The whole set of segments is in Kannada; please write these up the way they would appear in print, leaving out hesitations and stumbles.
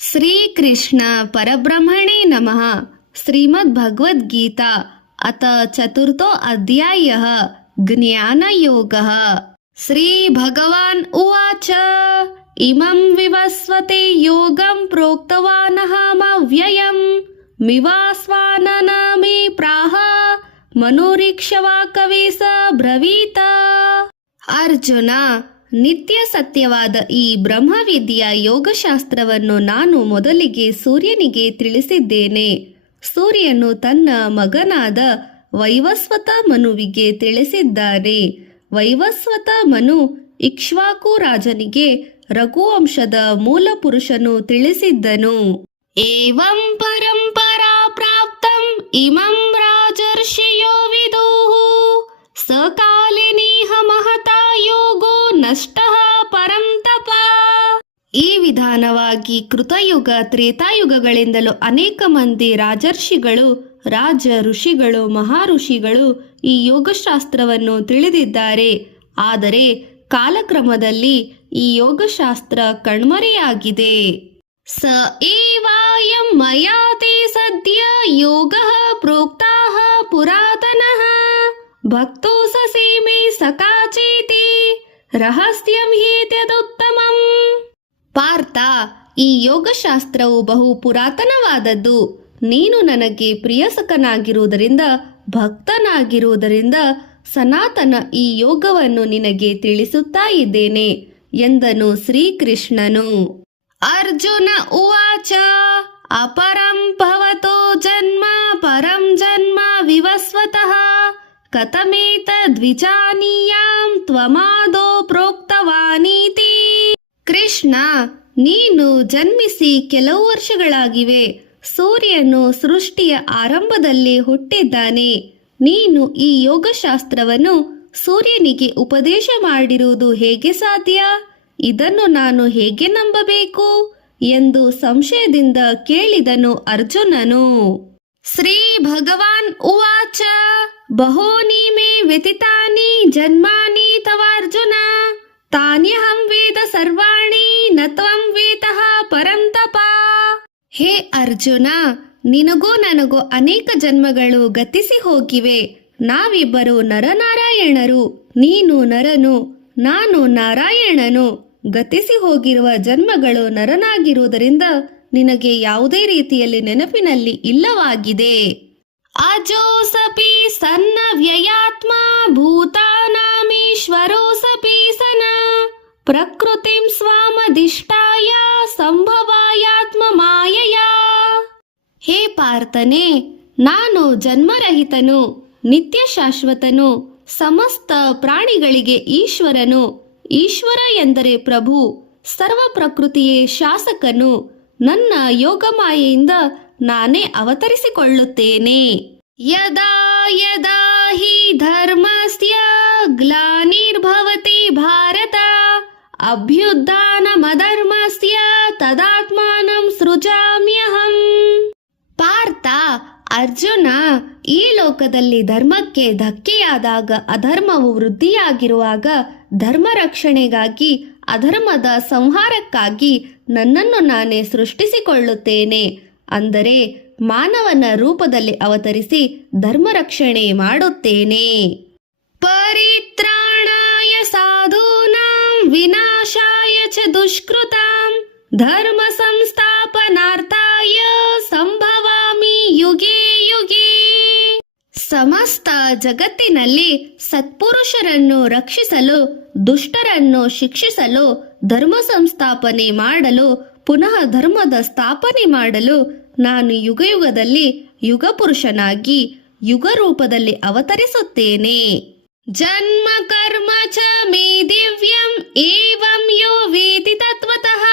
श्रीकृष्ण परब्रह्मणे नमः। श्रीमद्भगवद्गीता अथ चतुर्थो अध्यायः ज्ञानयोगः। श्रीभगवान् उवाच इमं विवस्वते योगं प्रोक्तवानहमव्ययम् मिवास्वानन मे प्राह मनोरीक्षवा कविस ब्रवीत। ಅರ್ಜುನ, ನಿತ್ಯ ಸತ್ಯವಾದ ಈ ಬ್ರಹ್ಮವಿದ್ಯೆಯ ಯೋಗಶಾಸ್ತ್ರವನ್ನು ನಾನು ಮೊದಲಿಗೆ ಸೂರ್ಯನಿಗೆ ತಿಳಿಸಿದ್ದೇನೆ. ಸೂರ್ಯನು ತನ್ನ ಮಗನಾದ ವೈವಸ್ವತ ಮನುವಿಗೆ ತಿಳಿಸಿದ್ದಾನೆ. ವೈವಸ್ವತ ಮನು ಇಕ್ಷ್ವಾಕು ರಾಜನಿಗೆ ರಘುವಂಶದ ಮೂಲ ಪುರುಷನು ತಿಳಿಸಿದ್ದನು. ಏವಂ ಪರಂಪರಾ ಪ್ರಾಪ್ತಂ ಇಮಂ ರಾಜರ್ಷಿಯೋ ವಿದುಃ ಸಕಾಲಿನೀಹ ಮಹತಾ ಯೋಗೋ ನಷ್ಟಃ ಪರಂತಪ. ಈ ವಿಧಾನವಾಗಿ ಕೃತಯುಗ ತ್ರೇತಾಯುಗಗಳಿಂದಲೂ ಅನೇಕ ಮಂದಿ ರಾಜರ್ಷಿಗಳು, ರಾಜ ಋಷಿಗಳು, ಮಹಾಋಷಿಗಳು ಈ ಯೋಗಶಾಸ್ತ್ರವನ್ನು ತಿಳಿದಿದ್ದಾರೆ. ಆದರೆ ಕಾಲಕ್ರಮದಲ್ಲಿ ಈ ಯೋಗಶಾಸ್ತ್ರ ಕಣ್ಮರೆಯಾಗಿದೆ. ಸ ಏವಾಯಂ ಮಯಾ ತೇ ಸದ್ಯ ಯೋಗಃ ಪ್ರೋಕ್ತಾಃ ಪುರಾತನಃ ಭಕ್ತೋಸಸಿ ಮೇ ಸಕಾಚೇತಿ ರಹಸ್ಯಂ ಹೀತ್ಯದುತ್ತಮಂ. ಪಾರ್ಥ, ಈ ಯೋಗಶಾಸ್ತ್ರವು ಬಹು ಪುರಾತನವಾದದ್ದು. ನೀನು ನನಗೆ ಪ್ರಿಯಸಕನಾಗಿರುವುದರಿಂದ, ಭಕ್ತನಾಗಿರುವುದರಿಂದ ಸನಾತನ ಈ ಯೋಗವನ್ನು ನಿನಗೆ ತಿಳಿಸುತ್ತಾ ಇದ್ದೇನೆ ಎಂದನು ಶ್ರೀಕೃಷ್ಣನು. ಅರ್ಜುನ ಉವಾಚ ಅಪರಂ ಭವತೋ ಜನ್ಮ ಪರಂ ಜನ್ಮ ವಿವಸ್ವತಃ ಕಥಮೇತದ್ವಿಜಾನೀಯಾಂ ತ್ವಮಾದೋ ಪ್ರೋಕ್ತವಾನೀತಿ. ಕೃಷ್ಣ, ನೀನು ಜನ್ಮಿಸಿ ಕೆಲವು ವರ್ಷಗಳಾಗಿವೆ. ಸೂರ್ಯನು ಸೃಷ್ಟಿಯ ಆರಂಭದಲ್ಲಿ ಹುಟ್ಟಿದ್ದಾನೆ. ನೀನು ಈ ಯೋಗಶಾಸ್ತ್ರವನ್ನು ಸೂರ್ಯನಿಗೆ ಉಪದೇಶ ಮಾಡಿರುವುದು ಹೇಗೆ ಸಾಧ್ಯ? ಇದನ್ನು ನಾನು ಹೇಗೆ ನಂಬಬೇಕು ಎಂದು ಸಂಶಯದಿಂದ ಕೇಳಿದನು ಅರ್ಜುನನು. ಶ್ರೀ ಭಗವಾನ್ ಉವಾಚ ಬಹೂನಿ ಮೇ ವ್ಯತಿತಾನಿ ಜನ್ಮಾನಿ ತವಾರ್ಜುನ ತಾನ್ಯಹಂ ವೇದ ಸರ್ವಾಣಿ ನ ತ್ವಂ ವೇದಃ ಪರಂತಪ. ಹೇ ಅರ್ಜುನ, ನಿನಗೂ ನನಗೂ ಅನೇಕ ಜನ್ಮಗಳು ಗತಿಸಿ ಹೋಗಿವೆ. ನಾವಿಬ್ಬರು ನರನಾರಾಯಣರು. ನೀನು ನರನು, ನಾನು ನಾರಾಯಣನು. ಗತಿಸಿ ಹೋಗಿರುವ ಜನ್ಮಗಳು ನರನಾಗಿರುವುದರಿಂದ ನಿನಗೆ ಯಾವುದೇ ರೀತಿಯಲ್ಲಿ ನೆನಪಿನಲ್ಲಿ ಇಲ್ಲವಾಗಿದೆ. ಅಜೋಸಪಿ ಸನ್ನ ವ್ಯಯಾತ್ಮ ಭೂತಾನಾಮೀಶ್ವರೋಸಪಿ ಸನ ಪ್ರಕೃತಿಂ ಸ್ವಾಮಧಿಷ್ಠಾಯ ಸಂಭವಾಯಾತ್ಮ ಮಾಯಯಾ. ಹೇ ಪಾರ್ಥನೆ, ನಾನು ಜನ್ಮರಹಿತನು, ನಿತ್ಯ ಶಾಶ್ವತನು, ಸಮಸ್ತ ಪ್ರಾಣಿಗಳಿಗೆ ಈಶ್ವರನು. ಈಶ್ವರ ಎಂದರೆ ಪ್ರಭು, ಸರ್ವ ಪ್ರಕೃತಿಯೇ ಶಾಸಕನು. ನನ್ನ ಯೋಗಮಾಯೆಯಿಂದ ನಾನೇ ಅವತರಿಸಿಕೊಳ್ಳುತ್ತೇನೆ. ಯದಾ ಯದಾ ಹಿ ಧರ್ಮಸ್ಯ ಗ್ಲಾನಿರ್ಭವತಿ ಭಾರತ ಅಭ್ಯುತ್ಥಾನಮಧರ್ಮಸ್ಯ ತದಾತ್ಮಾನಂ ಸೃಜಾಮ್ಯಹಂ. ಪಾರ್ಥ, ಅರ್ಜುನ, ಈ ಲೋಕದಲ್ಲಿ ಧರ್ಮಕ್ಕೆ ಧಕ್ಕೆಯಾದಾಗ, ಅಧರ್ಮವು ವೃದ್ಧಿಯಾಗಿರುವಾಗ ಧರ್ಮ ರಕ್ಷಣೆಗಾಗಿ, ಅಧರ್ಮದ ಸಂಹಾರಕ್ಕಾಗಿ ನನ್ನನ್ನು ನಾನೇ ಸೃಷ್ಟಿಸಿಕೊಳ್ಳುತ್ತೇನೆ. ಅಂದರೆ ಮಾನವನ ರೂಪದಲ್ಲಿ ಅವತರಿಸಿ ಧರ್ಮ ರಕ್ಷಣೆ ಮಾಡುತ್ತೇನೆ. ಪರಿತ್ರಾಣಾಯ ಸಾಧೂನಾಂ ವಿನಾಶಾಯ ಚ ದುಷ್ಕೃತಾಂ ಧರ್ಮ ಸಂಸ್ಥಾಪನಾರ್ಥಾಯ ಸಂಭವಾಮಿ ಯುಗೇ ಯುಗೇ. ಸಮಸ್ತ ಜಗತ್ತಿನಲ್ಲಿ ಸತ್ಪುರುಷರನ್ನು ರಕ್ಷಿಸಲು, ದುಷ್ಟರನ್ನು ಶಿಕ್ಷಿಸಲು, ಧರ್ಮ ಸಂಸ್ಥಾಪನೆ ಮಾಡಲು, ಪುನಃ ಧರ್ಮದ ಸ್ಥಾಪನೆ ಮಾಡಲು ನಾನು ಯುಗಯುಗದಲ್ಲಿ ಯುಗಪುರುಷನಾಗಿ ಯುಗ ರೂಪದಲ್ಲಿ ಅವತರಿಸುತ್ತೇನೆ. ಜನ್ಮ ಕರ್ಮ ಚ ಮೇ ದಿವ್ಯಂ ಏವಂ ಯೋ ವೇದಿ ತತ್ವತಃ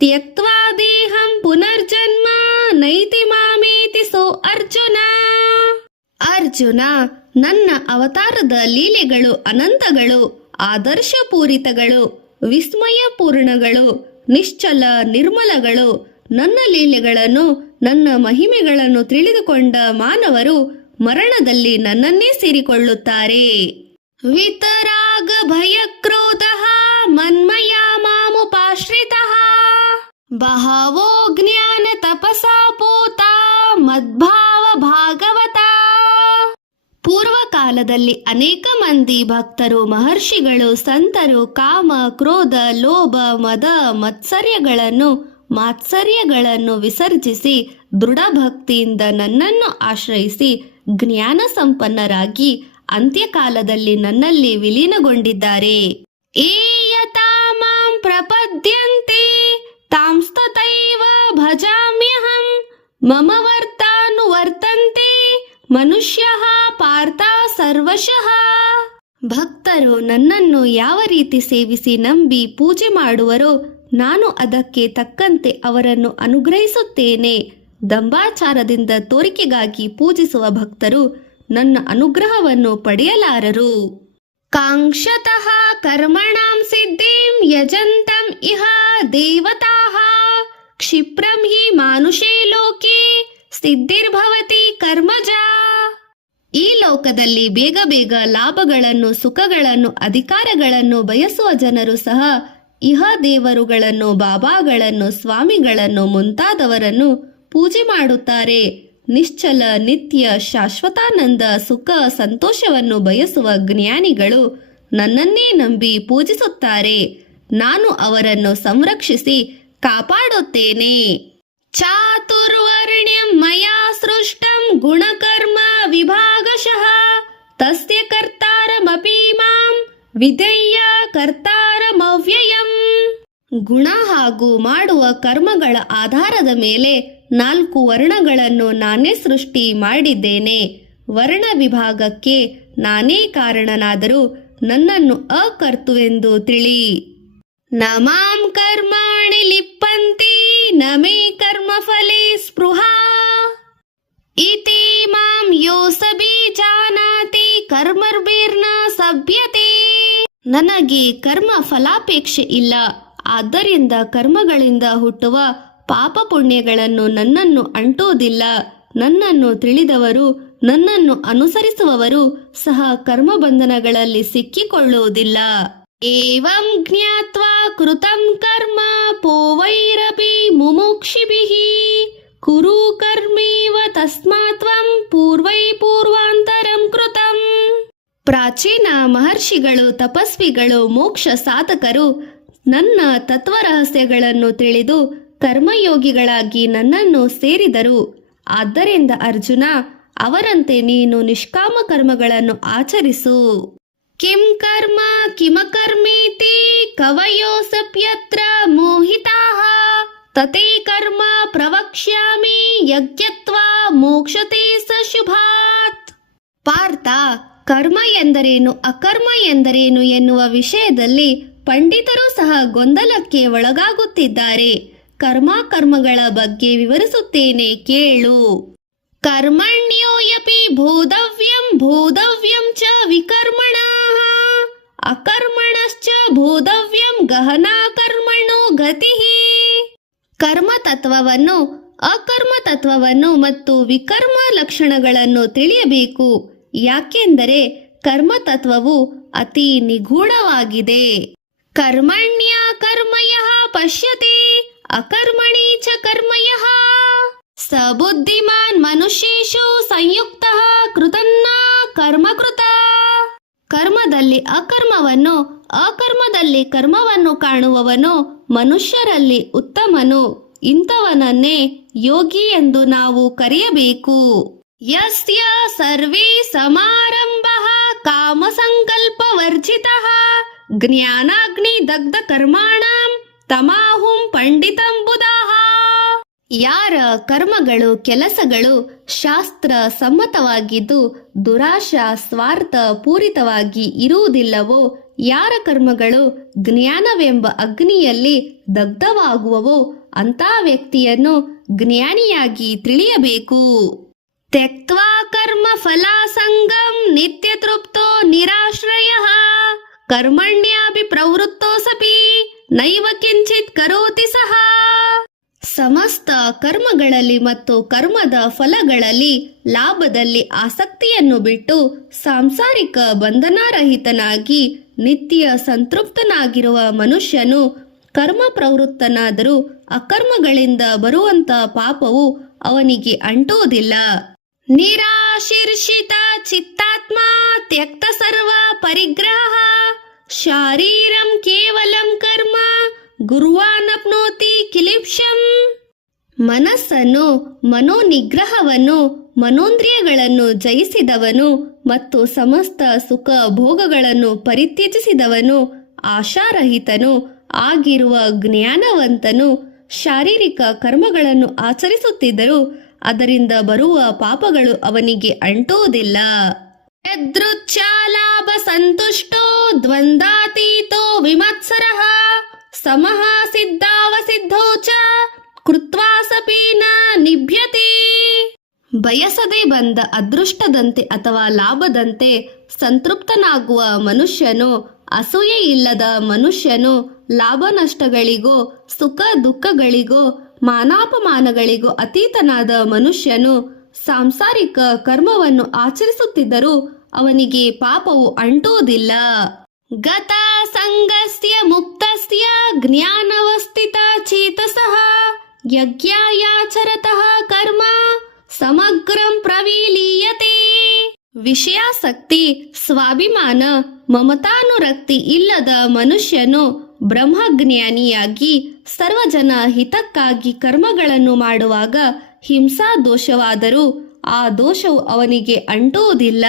ತ್ಯಕ್ತ್ವಾ ದೇಹಂ ಪುನರ್ಜನ್ಮ ನೈತಿ ಮಾಮೇತಿ ಸೋ ಅರ್ಜುನ. ಅರ್ಜುನ, ನನ್ನ ಅವತಾರದ ಲೀಲೆಗಳು ಅನಂತಗಳು, ಆದರ್ಶಪೂರಿತಗಳು, ವಿಸ್ಮಯಪೂರ್ಣಗಳು, ನಿಶ್ಚಲ ನಿರ್ಮಲಗಳು. ನನ್ನ ಲೀಲೆಗಳನ್ನು, ನನ್ನ ಮಹಿಮೆಗಳನ್ನು ತಿಳಿದುಕೊಂಡ ಮಾನವರು ಮರಣದಲ್ಲಿ ನನ್ನನ್ನೇ ಸೇರಿಕೊಳ್ಳುತ್ತಾರೆ. ವಿತರಾಗ ಭಯ ಕ್ರೋಧ ಮನ್ಮಯ ಮಾಮುಪಾಶ್ರಿತಃ ಬಹವೋ ಜ್ಞಾನ ತಪಸಾ ಪೂತಾ ಮದ್ಭಾವ ಭಾಗವತ. ಪೂರ್ವಕಾಲದಲ್ಲಿ ಅನೇಕ ಮಂದಿ ಭಕ್ತರು, ಮಹರ್ಷಿಗಳು, ಸಂತರು ಕಾಮ, ಕ್ರೋಧ, ಲೋಭ, ಮದ, ಮಾತ್ಸರ್ಯಗಳನ್ನು ವಿಸರ್ಜಿಸಿ ದೃಢ ಭಕ್ತಿಯಿಂದ ನನ್ನನ್ನು ಆಶ್ರಯಿಸಿ ಜ್ಞಾನ ಸಂಪನ್ನರಾಗಿ ಅಂತ್ಯಕಾಲದಲ್ಲಿ ನನ್ನಲ್ಲಿ ವಿಲೀನಗೊಂಡಿದ್ದಾರೆ. ಏಯತಾ ಮಾಂ ಪ್ರಪದ್ಯಂತೆ ತಾಂಸ್ತತೈವ ಭಜಾಮ್ಯಹಂ ಮಮ ವರ್ತಂತೆ ಮನುಷ್ಯಃ ಪಾರ್ಥ ಸರ್ವಶಃ. ಭಕ್ತರು ನನ್ನನ್ನು ಯಾವ ರೀತಿ ಸೇವಿಸಿ ನಂಬಿ ಪೂಜೆ ಮಾಡುವರೋ ನಾನು ಅದಕ್ಕೆ ತಕ್ಕಂತೆ ಅವರನ್ನು ಅನುಗ್ರಹಿಸುತ್ತೇನೆ. ದಂಭಾಚಾರದಿಂದ ತೋರಿಕೆಗಾಗಿ ಪೂಜಿಸುವ ಭಕ್ತರು ನನ್ನ ಅನುಗ್ರಹವನ್ನು ಪಡೆಯಲಾರರು. ಕಾಂಕ್ಷತಃ ಕರ್ಮಣಾಂ ಸಿದ್ಧಿಂ ಯಜಂತಂ ಇಹ ದೇವತಾಃ ಕ್ಷಿಪ್ರಂ ಹಿ ಮಾನುಷೇ ಲೋಕೆ ಸಿದ್ಧಿರ್ಭವತಿ ಕರ್ಮಜ. ಈ ಲೋಕದಲ್ಲಿ ಬೇಗ ಬೇಗ ಲಾಭಗಳನ್ನು, ಸುಖಗಳನ್ನು, ಅಧಿಕಾರಗಳನ್ನು ಬಯಸುವ ಜನರು ಸಹ ಇಹ ದೇವರುಗಳನ್ನು, ಬಾಬಾಗಳನ್ನು, ಸ್ವಾಮಿಗಳನ್ನು ಮುಂತಾದವರನ್ನು ಪೂಜೆ ಮಾಡುತ್ತಾರೆ. ನಿಶ್ಚಲ, ನಿತ್ಯ, ಶಾಶ್ವತಾನಂದ, ಸುಖ, ಸಂತೋಷವನ್ನು ಬಯಸುವ ಜ್ಞಾನಿಗಳು ನನ್ನನ್ನೇ ನಂಬಿ ಪೂಜಿಸುತ್ತಾರೆ. ನಾನು ಅವರನ್ನು ಸಂರಕ್ಷಿಸಿ ಕಾಪಾಡುತ್ತೇನೆ. ಚಾತುರ್ವರ್ಣ್ಯಂ ಮಯಾ ಸೃಷ್ಟಂ ಗುಣಕರ್ಮ ವಿಭಾಗಶಃ ತಸ್ಯ ಕರ್ತಾರಮಪಿ ಮಾಂ ವಿಧೇಯ ಕರ್ತಾರಮವ್ಯಯಂ. ಗುಣ ಹಾಗೂ ಮಾಡುವ ಕರ್ಮಗಳ ಆಧಾರದ ಮೇಲೆ 4 ವರ್ಣಗಳನ್ನು ನಾನೇ ಸೃಷ್ಟಿ ಮಾಡಿದ್ದೇನೆ. ವರ್ಣ ವಿಭಾಗಕ್ಕೆ ನಾನೇ ಕಾರಣನಾದರೂ ನನ್ನನ್ನು ಅಕರ್ತುವೆಂದು ತಿಳಿ. ನ ಮಾಂ ಕರ್ಮಾಣಿ ಲಿಪ್ಪಂತಿ ನ ಮೇ ಕರ್ಮಫಲೇ ಸ್ಪೃಹಾ ಇತಿ ಮಾಂ ಯೋಸಬಿ ಜಾನಾತಿ ಕರ್ಮರ್ಭಿರ್ನ ಸಭ್ಯತೆ. ನನಗೆ ಕರ್ಮ ಫಲಾಪೇಕ್ಷೆ ಇಲ್ಲ. ಆದ್ದರಿಂದ ಕರ್ಮಗಳಿಂದ ಹುಟ್ಟುವ ಪಾಪ ಪುಣ್ಯಗಳನ್ನು ನನ್ನನ್ನು ಅಂಟುವುದಿಲ್ಲ. ನನ್ನನ್ನು ತಿಳಿದವರು, ನನ್ನನ್ನು ಅನುಸರಿಸುವವರು ಸಹ ಕರ್ಮಬಂಧನಗಳಲ್ಲಿ ಸಿಕ್ಕಿಕೊಳ್ಳುವುದಿಲ್ಲ. ಏವಂ ಜ್ಞಾತ್ವಾ ಕೃತಂ ಕರ್ಮ ಪೋವೈರಪಿ ಮುಮುಕ್ಷಿಭಿಃ ಕುರು ಕರ್ಮೇವ ತಸ್ಮಾತ್ ತ್ವಂ ಪೂರ್ವಾಂತರಂ ಕೃತಂ. ಪ್ರಾಚೀನ ಮಹರ್ಷಿಗಳು, ತಪಸ್ವಿಗಳು, ಮೋಕ್ಷ ಸಾಧಕರು ನನ್ನ ತತ್ವರಹಸ್ಯಗಳನ್ನು ತಿಳಿದು ಕರ್ಮಯೋಗಿಗಳಾಗಿ ನನ್ನನ್ನು ಸೇರಿದರು. ಆದ್ದರಿಂದ ಅರ್ಜುನ, ಅವರಂತೆ ನೀನು ನಿಷ್ಕಾಮ ಕರ್ಮಗಳನ್ನು ಆಚರಿಸು. ಕಿಂ ಕರ್ಮ ಕಿಮಕರ್ಮೇತಿ ಕವಯೋಸಪ್ಯತ್ರ ಮೋಹಿತಾಃ ತತೇ ಕರ್ಮ ಪ್ರವಕ್ಷ್ಯಾಮಿ ಯಜ್ಞತ್ವಾ ಮೋಕ್ಷತೆ ಸ ಶುಭಾತ್. ಪಾರ್ಥ, ಕರ್ಮ ಎಂದರೇನು, ಅಕರ್ಮ ಎಂದರೇನು ಎನ್ನುವ ವಿಷಯದಲ್ಲಿ ಪಂಡಿತರು ಸಹ ಗೊಂದಲಕ್ಕೆ ಒಳಗಾಗುತ್ತಿದ್ದಾರೆ. ಕರ್ಮಗಳ ಬಗ್ಗೆ ವಿವರಿಸುತ್ತೇನೆ, ಕೇಳು. ಕರ್ಮಣ್ಯೋಯಪಿ ಭೂತವ್ಯಂ ಚ ವಿಕರ್ಮಣಃ ಅಕರ್ಮಣಶ್ಚ ಭೂತವ್ಯಂ ಗಹನಾ ಕರ್ಮಣೋ ಗತಿಃ. ಕರ್ಮ ತತ್ವವನ್ನು, ಅಕರ್ಮ ತತ್ವವನ್ನು ಮತ್ತು ವಿಕರ್ಮ ಲಕ್ಷಣಗಳನ್ನು ತಿಳಿಯಬೇಕು. ಯಾಕೆಂದರೆ ಕರ್ಮ ತತ್ವವು ಅತಿ ನಿಗೂಢವಾಗಿದೆ. ಕರ್ಮಣ್ಯ ಕರ್ಮಯಃ ಪಶ್ಯತಿ ಅಕರ್ಮಣಿ ಚ ಕರ್ಮಯಃ ಸ ಬುದ್ಧಿಮಾನ್ ಮನುಷ್ಯೇಷು ಸಂಯುಕ್ತಃ ಕೃತನ್ನ ಕರ್ಮಕೃತ. ಕರ್ಮದಲ್ಲಿ ಅಕರ್ಮವನ್ನು, ಅಕರ್ಮದಲ್ಲಿ ಕರ್ಮವನ್ನು ಕಾಣುವವನು ಮನುಷ್ಯರಲ್ಲಿ ಉತ್ತಮನು. ಇಂಥವನನ್ನೇ ಯೋಗಿ ಎಂದು ನಾವು ಕರೆಯಬೇಕು. ಯಸ್ಯ ಸರ್ವೇ ಸಮಾರಂಭಃ ಕಾಮ ಸಂಕಲ್ಪ ವರ್ಜಿತಃ ಜ್ಞಾನಾಗ್ನಿ ದಗ್ಧ ಕರ್ಮಾಣಂ ತಮಾಹುಂ ಪಂಡಿತಂ ಬುಧಾಃ. ಯಾರ ಕರ್ಮಗಳು, ಕೆಲಸಗಳು ಶಾಸ್ತ್ರ ಸಮ್ಮತವಾಗಿದ್ದು ದುರಾಶಾ ಸ್ವಾರ್ಥ ಪೂರಿತವಾಗಿ ಇರುವುದಿಲ್ಲವೋ, ಯಾರ ಕರ್ಮಗಳು ಜ್ಞಾನವೆಂಬ ಅಗ್ನಿಯಲ್ಲಿ ದಗ್ಧವಾಗುವವೋ ಅಂಥ ವ್ಯಕ್ತಿಯನ್ನು ಜ್ಞಾನಿಯಾಗಿ ತಿಳಿಯಬೇಕು. ತ್ಯಕ್ತ್ವಾ ಕರ್ಮ ಫಲಾಸಂಗಂ ನಿತ್ಯ ತೃಪ್ತೋ ನಿರಾಶ್ರಯಃ ಕರ್ಮಣ್ಯಾಪಿ ಪ್ರವೃತ್ತೋಸಪಿ ನೈವ ಕಿಂಚಿತ್ ಕರೋತಿ ಸಹ. ಸಮಸ್ತ ಕರ್ಮಗಳಲ್ಲಿ ಮತ್ತು ಕರ್ಮದ ಫಲಗಳಲ್ಲಿ ಲಾಭದಲ್ಲಿ ಆಸಕ್ತಿಯನ್ನು ಬಿಟ್ಟು ಸಾಂಸಾರಿಕ ಬಂಧನರಹಿತನಾಗಿ ನಿತ್ಯ ಸಂತೃಪ್ತನಾಗಿರುವ ಮನುಷ್ಯನು ಕರ್ಮ ಪ್ರವೃತ್ತನಾದರೂ ಅಕರ್ಮಗಳಿಂದ ಬರುವಂತ ಪಾಪವು ಅವನಿಗೆ ಅಂಟುವುದಿಲ್ಲ. ನಿರಾಶೀರ್ಷಿತ ಚಿತ್ತಾತ್ಮ ತ್ಯಕ್ತ ಸರ್ವ ಪರಿಗ್ರಹ ಶಾರೀರಂ ಕೇವಲಂ ಕರ್ಮ ಗುರುವಾನಪ್ನೋತಿ ಕಿಲಿಪ್ಷಂ. ಮನಸ್ಸನ್ನು, ಮನೋನಿಗ್ರಹವನ್ನು, ಮನೋಂದ್ರಿಯಗಳನ್ನು ಜಯಿಸಿದವನು ಮತ್ತು ಸಮಸ್ತ ಸುಖ ಭೋಗಗಳನ್ನು ಪರಿತ್ಯಜಿಸಿದವನು, ಆಶಾರಹಿತನು ಆಗಿರುವ ಜ್ಞಾನವಂತನು ಶಾರೀರಿಕ ಕರ್ಮಗಳನ್ನು ಆಚರಿಸುತ್ತಿದ್ದರೂ ಅದರಿಂದ ಬರುವ ಪಾಪಗಳು ಅವನಿಗೆ ಅಂಟುವುದಿಲ್ಲ. ಯದೃಚ್ಛಾಲಾಭ ಸಂತುಷ್ಟೋ ದ್ವಂದ್ವಾತೀತೋ ವಿಮತ್ಸರಃ ಸಮಃ ಸಿದ್ಧಾವಸಿದ್ಧೋ ಚ ಕೃತ್ವಾ ಸಪಿ ನ ನಿಭ್ಯತೆ. ಬಯಸದೆ ಬಂದ ಅದೃಷ್ಟದಂತೆ ಅಥವಾ ಲಾಭದಂತೆ ಸಂತೃಪ್ತನಾಗುವ ಮನುಷ್ಯನು, ಅಸೂಯೆ ಇಲ್ಲದ ಮನುಷ್ಯನು, ಲಾಭ ನಷ್ಟಗಳಿಗೋ ಸುಖ ದುಃಖಗಳಿಗೋ ಮಾನಾಪಮಾನಗಳಿಗೋ ಅತೀತನಾದ ಮನುಷ್ಯನು ಸಾಂಸಾರಿಕ ಕರ್ಮವನ್ನು ಆಚರಿಸುತ್ತಿದ್ದರೂ ಅವನಿಗೆ ಪಾಪವು ಅಂಟುವುದಿಲ್ಲ. ಗತ ಸಂಗಸ್ಯ ಮುಕ್ತಸ್ಯ ಜ್ಞಾನವಸ್ಥಿತ ಚೇತಸಃ ಯಜ್ಞಾಯಾಚರತಃ ಕರ್ಮ ಸಮಗ್ರಂ ಪ್ರವಿಲೀಯತೆ. ವಿಷಯಾಸಕ್ತಿ, ಸ್ವಾಭಿಮಾನ, ಮಮತಾನುರಕ್ತಿ ಇಲ್ಲದ ಮನುಷ್ಯನು ಬ್ರಹ್ಮಜ್ಞಾನಿಯಾಗಿ ಸರ್ವಜನ ಹಿತಕ್ಕಾಗಿ ಕರ್ಮಗಳನ್ನು ಮಾಡುವಾಗ ಹಿಂಸಾ ದೋಷವಾದರೂ ಆ ದೋಷವು ಅವನಿಗೆ ಅಂಟುವುದಿಲ್ಲ.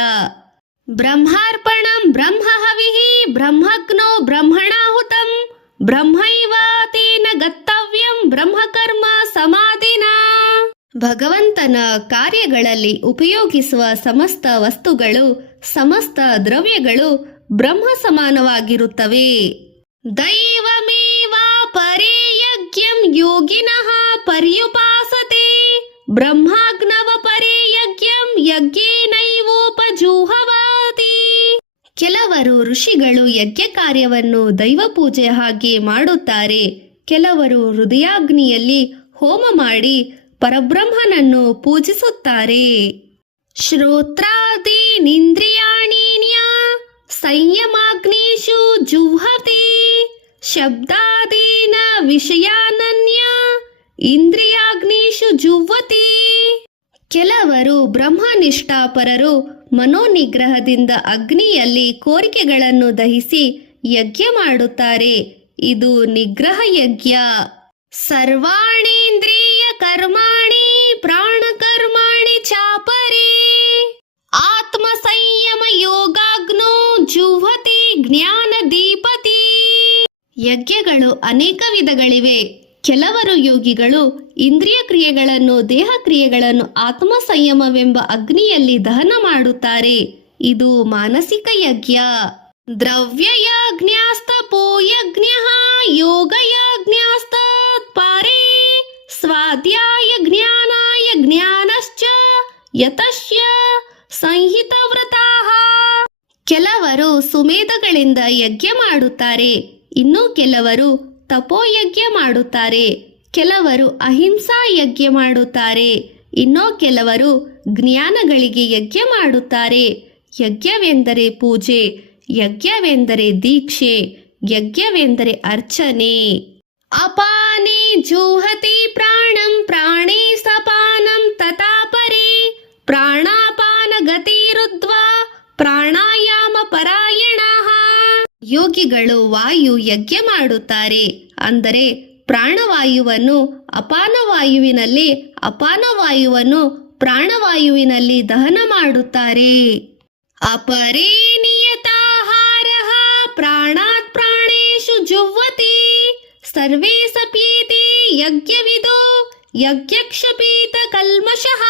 ಬ್ರಹ್ಮಾರ್ಪಣಂ ಬ್ರಹ್ಮ ಹವಿಃ ಬ್ರಹ್ಮಜ್ಞೋ ಬ್ರಹ್ಮಣಾಹುತಂ ಬ್ರಹ್ಮೈವ ತೇನ ಗತ್ತವ್ಯಂ ಬ್ರಹ್ಮಕರ್ಮ ಸಮಾಧಿನ. ಭಗವಂತನ ಕಾರ್ಯಗಳಲ್ಲಿ ಉಪಯೋಗಿಸುವ ಸಮಸ್ತ ವಸ್ತುಗಳು, ಸಮಸ್ತ ದ್ರವ್ಯಗಳು ಬ್ರಹ್ಮ ಸಮಾನವಾಗಿರುತ್ತವೆ. ದೈವಮೇವ ಪರೇ ಯಜ್ಞಂ ಯೋಗಿನಃ ಪರ್ಯುಪಾಸತೆ ಬ್ರಹ್ಮಾಗ್ನವ ಪರೇ ಯಜ್ಞಂ ಯಜ್ಞೇನೈವೋಪಜೂಹವಾತಿ. ಕೆಲವರು ಋಷಿಗಳು ಯಜ್ಞ ಕಾರ್ಯವನ್ನು ದೈವ ಪೂಜೆ ಹಾಗೆ ಮಾಡುತ್ತಾರೆ. ಕೆಲವರು ಹೃದಯಾಗ್ನಿಯಲ್ಲಿ ಹೋಮ ಮಾಡಿ ಪರಬ್ರಹ್ಮನನ್ನು ಪೂಜಿಸುತ್ತಾರೆ. ಶ್ರೋತ್ರಾದೀನಿಂದ್ರಿಯಾಣೀನ್ಯ ಸಂಯಮಾಗ್ನಿಷು ಜುಹ್ವತಿ ಶಬ್ದಾದೀನ ವಿಷಯಾನನ್ಯ ಇಂದ್ರಿಯಾಗ್ನಿಷು ಜುಹ್ವತಿ. ಕೆಲವರು ಬ್ರಹ್ಮನಿಷ್ಠಾಪರರು ಮನೋನಿಗ್ರಹದಿಂದ ಅಗ್ನಿಯಲ್ಲಿ ಕೋರಿಕೆಗಳನ್ನು ದಹಿಸಿ ಯಜ್ಞ ಮಾಡುತ್ತಾರೆ. ಇದು ನಿಗ್ರಹ ಯಜ್ಞ. ಸರ್ವಾಣೀಂದ್ರಿಯ ಕರ್ಮಾಣಿ ಪ್ರಾಣಕರ್ಮಾಣಿ ಚಾಪರೇ ಆತ್ಮ ಸಂಯಮ ಯೋಗಾಗ್ನೋ ಜುಹ್ವತಿ ಜ್ಞಾನ ದೀಪತಿ. ಯಜ್ಞಗಳು ಅನೇಕ ವಿಧಗಳಿವೆ. ಕೆಲವರು ಯೋಗಿಗಳು ಇಂದ್ರಿಯ ಕ್ರಿಯೆಗಳನ್ನು, ದೇಹ ಕ್ರಿಯೆಗಳನ್ನು ಆತ್ಮ ಸಂಯಮವೆಂಬ ಅಗ್ನಿಯಲ್ಲಿ ದಹನ ಮಾಡುತ್ತಾರೆ. ಇದು ಮಾನಸಿಕ ಯಜ್ಞ. ದ್ರವ್ಯಯಜ್ಞಾಸ್ತಪೋ ಯಜ್ಞಃ ಯೋಗಯಜ್ಞಾಸ್ತತ್ಪರೇ ಸ್ವಾಧ್ಯಾಯ ಜ್ಞಾನಾಯ ಜ್ಞಾನಶ್ಚ ಯತಶ್ಯ ಸಂಹಿತವ್ರತಾಃ. ಕೆಲವರು ಸುಮೇಧಗಳಿಂದ ಯಜ್ಞ ಮಾಡುತ್ತಾರೆ. ಇನ್ನು ಕೆಲವರು ತಪೋಯಜ್ಞ ಮಾಡುತ್ತಾರೆ. ಕೆಲವರು ಅಹಿಂಸಾ ಯಜ್ಞ ಮಾಡುತ್ತಾರೆ. ಇನ್ನೂ ಕೆಲವರು ಜ್ಞಾನಗಳಿಗೆ ಯಜ್ಞ ಮಾಡುತ್ತಾರೆ. ಯಜ್ಞವೆಂದರೆ ಪೂಜೆ, ಯಜ್ಞವೆಂದರೆ ದೀಕ್ಷೆ, ಯಜ್ಞವೆಂದರೆ ಅರ್ಚನೆ. ಅಪಾನೇ ಜುಹತಿ ಪ್ರಾಣಂ ಪ್ರಾಣೇ ಸಪಾನಂ ತಥಾ ಪರೇ ಪ್ರಾಣಾಪಾನ ಗತಿರುದ್ಧ್ವ ಪ್ರಾಣಾಯಾಮ ಪರಾಯಣಃ. ಯೋಗಿಗಳು ವಾಯು ಯಜ್ಞ ಮಾಡುತ್ತಾರೆ. ಅಂದರೆ ಪ್ರಾಣವಾಯುವನ್ನು ಅಪಾನವಾಯುವಿನಲ್ಲಿ, ಅಪಾನವಾಯುವನ್ನು ಪ್ರಾಣವಾಯುವಿನಲ್ಲಿ ದಹನ ಮಾಡುತ್ತಾರೆ. ಅಪರೇ ನಿಯತಾಹಾರಃ ಪ್ರಾಣಾತ್ ಪ್ರಾಣೇಷು ಜುಹ್ವತಿ ಸರ್ವೇ ಸಪ್ಯೇತೆ ಯಜ್ಞವಿದೋ ಯಜ್ಞಕ್ಷಪೀತ ಕಲ್ಮಷಃ.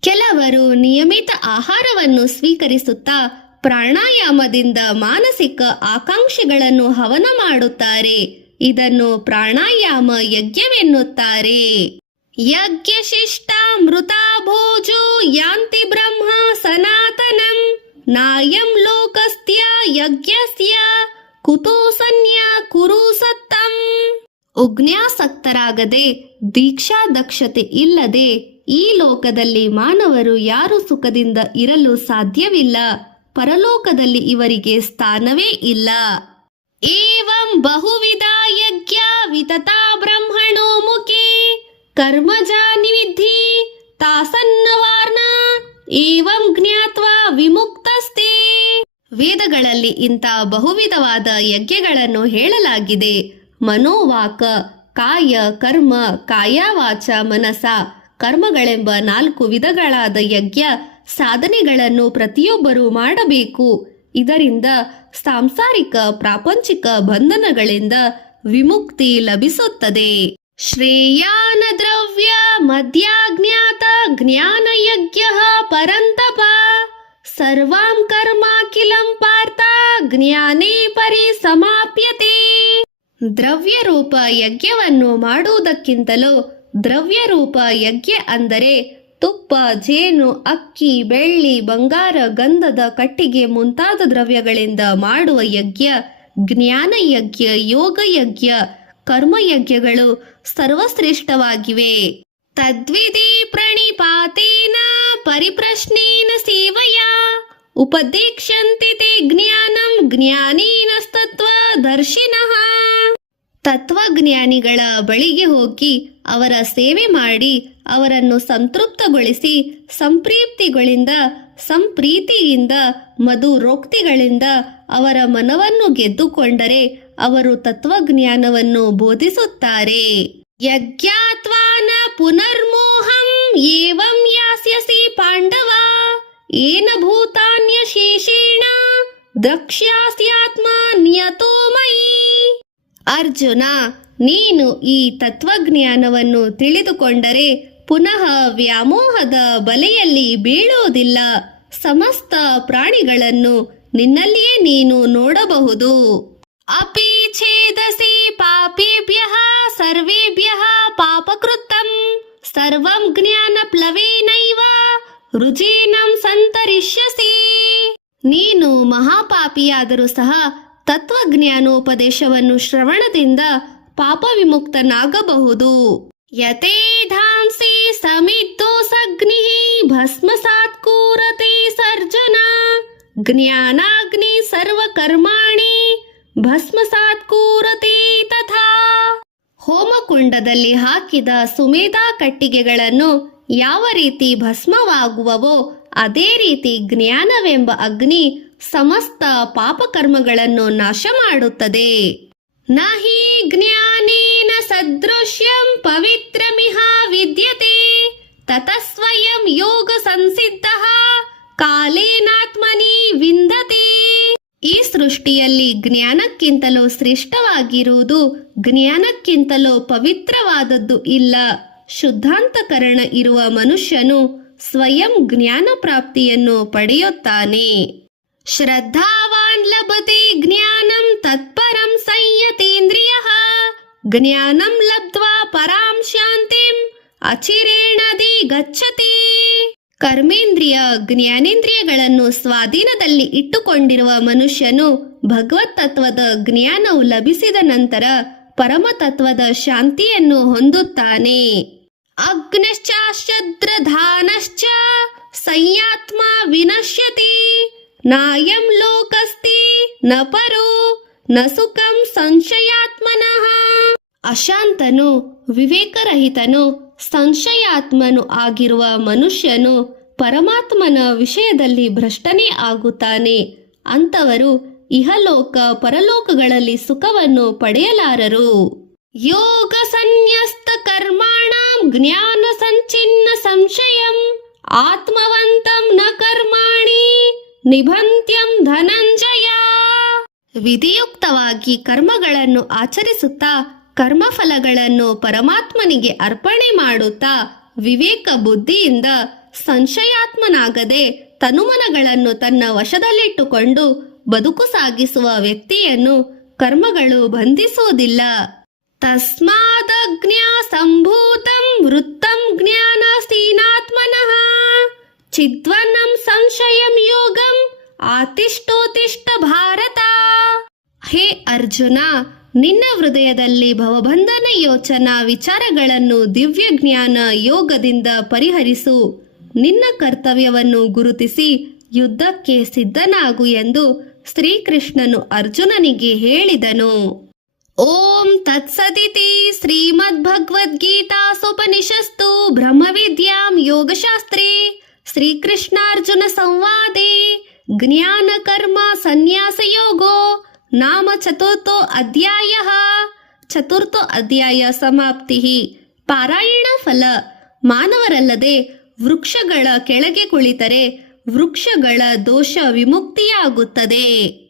ಕೆಲವರು ನಿಯಮಿತ ಆಹಾರವನ್ನು ಸ್ವೀಕರಿಸುತ್ತಾ ಪ್ರಾಣಾಯಾಮದಿಂದ ಮಾನಸಿಕ ಆಕಾಂಕ್ಷೆಗಳನ್ನು ಹವನ ಮಾಡುತ್ತಾರೆ. ಇದನ್ನು ಪ್ರಾಣಾಯಾಮ ಯಜ್ಞವೆನ್ನುತ್ತಾರೆ. ಯಜ್ಞಶಿಷ್ಟಾಮೃತ ಭೋಜೋ ಯಾಂತಿ ಬ್ರಹ್ಮ ಸನಾತನಂ ನಾಯಂ ಲೋಕಸ್ತ್ಯ ಯಜ್ಞಸ್ಯ ಕುತೋಸನ್ಯ ಕುರು ಸತ್ತಂ. ಉಜ್ಞಾಸಕ್ತರಾಗದೆ, ದೀಕ್ಷಾ ದಕ್ಷತೆ ಇಲ್ಲದೆ ಈ ಲೋಕದಲ್ಲಿ ಮಾನವರು ಯಾರು ಸುಖದಿಂದ ಇರಲು ಸಾಧ್ಯವಿಲ್ಲ. ಪರಲೋಕದಲ್ಲಿ ಇವರಿಗೆ ಸ್ಥಾನವೇ ಇಲ್ಲ. ಏವಂ ಬಹುವಿಧ ಯಜ್ಞ ವಿತತಾ ಬ್ರಹ್ಮಣೋ ಮುಖೇ ಕರ್ಮಜಾನಿ ವಿಧಿ ತಾಸನ್ನವಾರ್ನ ಏವಂ ಜ್ಞಾತ್ವಾ ವಿಮುಕ್ತಸ್ತೆ. ವೇದಗಳಲ್ಲಿ ಇಂಥ ಬಹುವಿಧವಾದ ಯಜ್ಞಗಳನ್ನು ಹೇಳಲಾಗಿದೆ. ಮನೋವಾಕ ಕಾಯ ಕರ್ಮ ಕಾಯವಾಚ ಮನಸ ಕರ್ಮಗಳೆಂಬ 4 ವಿಧಗಳಾದ ಯಜ್ಞ ಸಾಧನೆಗಳನ್ನು ಪ್ರತಿಯೊಬ್ಬರೂ ಮಾಡಬೇಕು. ಇದರಿಂದ ಸಾಂಸಾರಿಕ ಪ್ರಾಪಂಚಿಕ ಬಂಧನಗಳಿಂದ ವಿಮುಕ್ತಿ ಲಭಿಸುತ್ತದೆ. ಶ್ರೇಯಾನ ದ್ರವ್ಯ ಮಧ್ಯಾಜ್ಞಾತ ಜ್ಞಾನಯಜ್ಞ ಪರಂತಪ ಸರ್ವಾಂ ಕರ್ಮಾಖಿಲಂ ಪಾರ್ಥ ಜ್ಞಾನೇ ಪರಿಸಮಾಪ್ಯತೆ. ದ್ರವ್ಯರೂಪ ಯಜ್ಞವನ್ನು ಮಾಡುವುದಕ್ಕಿಂತಲೂ ದ್ರವ್ಯರೂಪ ಯಜ್ಞ ಅಂದರೆ ತುಪ್ಪ, ಜೇನು, ಅಕ್ಕಿ, ಬೆಳ್ಳಿ, ಬಂಗಾರ, ಗಂಧದ ಕಟ್ಟಿಗೆ ಮುಂತಾದ ದ್ರವ್ಯಗಳಿಂದ ಮಾಡುವ ಯಜ್ಞ, ಜ್ಞಾನ ಯಜ್ಞ, ಯೋಗ ಯಜ್ಞ, ಕರ್ಮಯಜ್ಞಗಳು ಸರ್ವಶ್ರೇಷ್ಠವಾಗಿವೆ. ತದ್ವಿಧಿ ಪ್ರಣಿಪಾತೇನ ಪರಿಪ್ರಶ್ನೇನ ಸೇವಯ ಉಪದೇಕ್ಷ್ಯಂತೆ ತೇ ಜ್ಞಾನಂ ಜ್ಞಾನೇನಸ್ತತ್ವದರ್ಶಿನಃ. ತತ್ವಜ್ಞಾನಿಗಳ ಬಳಿಗೆ ಹೋಗಿ ಅವರ ಸೇವೆ ಮಾಡಿ ಅವರನ್ನು ಸಂತೃಪ್ತಗೊಳಿಸಿ ಸಂಪ್ರೀತಿಯಿಂದ ಮಧುರೋಕ್ತಿಗಳಿಂದ ಅವರ ಮನವನ್ನು ಗೆದ್ದುಕೊಂಡರೆ ಅವರು ತತ್ವಜ್ಞಾನವನ್ನು ಬೋಧಿಸುತ್ತಾರೆ. ಯಜ್ಞಾತ್ವಾನ ಪುನರ್ಮೋಹಂ ಏವಂ ಯಾಸ್ಯಸಿ ಪಾಂಡವ ಏನ ಭೂತಾನ್ಯಶೇಷೇಣ ದಕ್ಷ್ಯಾಸ್ಯಾತ್ಮ ನಿಯತೋ ಮಯಿ. ಅರ್ಜುನ, ನೀನು ಈ ತತ್ವಜ್ಞಾನವನ್ನು ತಿಳಿದುಕೊಂಡರೆ ಪುನಃ ವ್ಯಾಮೋಹದ ಬಲೆಯಲ್ಲಿ ಬೀಳುವುದಿಲ್ಲ. ಸಮಸ್ತ ಪ್ರಾಣಿಗಳನ್ನು ನಿನ್ನಲ್ಲಿಯೇ ನೀನು ನೋಡಬಹುದು. ಅಪಿ ಛೇದಸಿ ಪಾಪೇಭ್ಯಃ ಸರ್ವೇಭ್ಯಃ ಪಾಪಕೃತಂ ಸರ್ವಂ ಜ್ಞಾನಪ್ಲವೇನೈವ ರುಜಿನಂ ಸಂತರಿಷ್ಯಸಿ. ನೀನು ಮಹಾಪಾಪಿಯಾದರೂ ಸಹ ತತ್ವಜ್ಞಾನೋಪದೇಶವನ್ನು ಶ್ರವಣದಿಂದ ಪಾಪ ವಿಮುಕ್ತನಾಗಬಹುದು. ಯತೇಧಾಂಸಿ ಸಮಿದ್ದೋಸಗ್ನಿ ಭಸ್ಮಸಾತ್ ಕೂರತೆ ಸರ್ಜನ ಜ್ಞಾನಾಗ್ನಿ ಸರ್ವಕರ್ಮಾಣಿ ಭಸ್ಮಸಾತ್ ಕೂರತೆ ತಥಾ. ಹೋಮಕುಂಡದಲ್ಲಿ ಹಾಕಿದ ಸುಮೇಧಾ ಕಟ್ಟಿಗೆಗಳನ್ನು ಯಾವ ರೀತಿ ಭಸ್ಮವಾಗುವವೋ ಅದೇ ರೀತಿ ಜ್ಞಾನವೆಂಬ ಅಗ್ನಿ ಸಮಸ್ತ ಪಾಪಕರ್ಮಗಳನ್ನು ನಾಶ ಮಾಡುತ್ತದೆ. ನಹಿ ಜ್ಞಾನೇನ ಸದೃಶ್ಯಂ ಪವಿತ್ರಮಿಹ ವಿದ್ಯತೆ ತತಸ್ವಯಂ ಯೋಗ ಸಂಸಿದ್ಧಃ ಕಾಲೇನಾತ್ಮನಿ ವಿಂದತೆ. ಈ ಸೃಷ್ಟಿಯಲ್ಲಿ ಜ್ಞಾನಕ್ಕಿಂತಲೂ ಶ್ರೇಷ್ಠವಾಗಿರುವುದು, ಜ್ಞಾನಕ್ಕಿಂತಲೂ ಪವಿತ್ರವಾದದ್ದು ಇಲ್ಲ. ಶುದ್ಧಾಂತಕರಣ ಇರುವ ಮನುಷ್ಯನು ಸ್ವಯಂ ಜ್ಞಾನ ಪ್ರಾಪ್ತಿಯನ್ನು ಪಡೆಯುತ್ತಾನೆ. ಶ್ರದ್ಧಾವಾನ್ ಲಭತೆ ಜ್ಞಾನಂ ತತ್ಪರಂ ಸಂಯತೇಂದ್ರಿಯಃ ಜ್ಞಾನಂ ಲಬ್ಧ್ವಾ ಪರಾಂ ಶಾಂತಿಂ ಅಚಿರೇಣದಿ ಗಚ್ಚತಿ. ಕರ್ಮೇಂದ್ರಿಯ ಜ್ಞಾನೇಂದ್ರಿಯಗಳನ್ನು ಸ್ವಾಧೀನದಲ್ಲಿ ಇಟ್ಟುಕೊಂಡಿರುವ ಮನುಷ್ಯನು ಭಗವತ್ ತತ್ವದ ಜ್ಞಾನವು ಲಭಿಸಿದ ನಂತರ ಪರಮತತ್ವದ ಶಾಂತಿಯನ್ನು ಹೊಂದುತ್ತಾನೆ. ಅಗ್ನಶ್ಚಾಶ್ರದ್ರಧಾನಶ್ಚ ಸಂಯಾತ್ಮ ವಿನಶ್ಯತಿ ನಾಯಂ ಲೋಕಸ್ತಿ ನ ಪರೋ ನ ಸುಖಂ ಸಂಶಯಾತ್ಮನಃ. ಅಶಾಂತನು, ವಿವೇಕರಹಿತನು, ಸಂಶಯಾತ್ಮನು ಆಗಿರುವ ಮನುಷ್ಯನು ಪರಮಾತ್ಮನ ವಿಷಯದಲ್ಲಿ ಭ್ರಷ್ಟನೇ ಆಗುತ್ತಾನೆ. ಅಂತವರು ಇಹಲೋಕ ಪರಲೋಕಗಳಲ್ಲಿ ಸುಖವನ್ನು ಪಡೆಯಲಾರರು. ಯೋಗ ಸನ್ಯಸ್ತ ಕರ್ಮಾಣಂ ಜ್ಞಾನ ಸಂಚಿನ್ನ ಸಂಶಯಂ ಆತ್ಮವಂತಂ ನ ಕರ್ಮಾಣಿ ನಿಭಂತ್ಯಂ ಧನಂಜಯ. ವಿಧಿಯುಕ್ತವಾಗಿ ಕರ್ಮಗಳನ್ನು ಆಚರಿಸುತ್ತಾ ಕರ್ಮಫಲಗಳನ್ನು ಪರಮಾತ್ಮನಿಗೆ ಅರ್ಪಣೆ ಮಾಡುತ್ತಾ ವಿವೇಕ ಬುದ್ಧಿಯಿಂದ ಸಂಶಯಾತ್ಮನಾಗದೆ ತನುಮನಗಳನ್ನು ತನ್ನ ವಶದಲ್ಲಿಟ್ಟುಕೊಂಡು ಬದುಕು ಸಾಗಿಸುವ ವ್ಯಕ್ತಿಯನ್ನು ಕರ್ಮಗಳು ಬಂಧಿಸುವುದಿಲ್ಲ. ತಸ್ಮಾದಜ್ಞಾ ಸಂಭೂತಂ ವೃತ್ತಂ ಜ್ಞಾನಸ್ಥೀನಾತ್ಮನಃ ಚಿದ್ವನ್ನಂ ಸಂಶಯಂ ಯೋಗಂ ಆತಿಷ್ಠೋತಿಷ್ಠ ಭಾರತ. ಹೇ ಅರ್ಜುನ, ನಿನ್ನ ಹೃದಯದಲ್ಲಿ ಭವಬಂಧನ ಯೋಚನಾ ವಿಚಾರಗಳನ್ನು ದಿವ್ಯ ಜ್ಞಾನ ಯೋಗದಿಂದ ಪರಿಹರಿಸು. ನಿನ್ನ ಕರ್ತವ್ಯವನ್ನು ಗುರುತಿಸಿ ಯುದ್ಧಕ್ಕೆ ಸಿದ್ಧನಾಗು ಎಂದು ಶ್ರೀಕೃಷ್ಣನು ಅರ್ಜುನನಿಗೆ ಹೇಳಿದನು. ಓಂ ತತ್ಸದಿತಿ ಶ್ರೀಮದ್ಭಗವದ್ಗೀತಾಸುಪನಿಷತ್ಸು ಬ್ರಹ್ಮವಿದ್ಯಾಂ ಯೋಗಶಾಸ್ತ್ರೇ ಶ್ರೀಕೃಷ್ಣಾರ್ಜುನ ಸಂವಾದೇ ಜ್ಞಾನ ಕರ್ಮ ಸನ್ಯಾಸ ಯೋಗೋ ನಾಮ ಚತುರ್ಥೋ ಅಧ್ಯಾಯ ಸಮಾಪ್ತಿ. ಪಾರಾಯಣ ಫಲ. ಮಾನವರಲ್ಲದೆ ವೃಕ್ಷಗಳ ಕೆಳಗೆ ಕುಳಿತರೆ ವೃಕ್ಷಗಳ ದೋಷ ವಿಮುಕ್ತಿಯಾಗುತ್ತದೆ.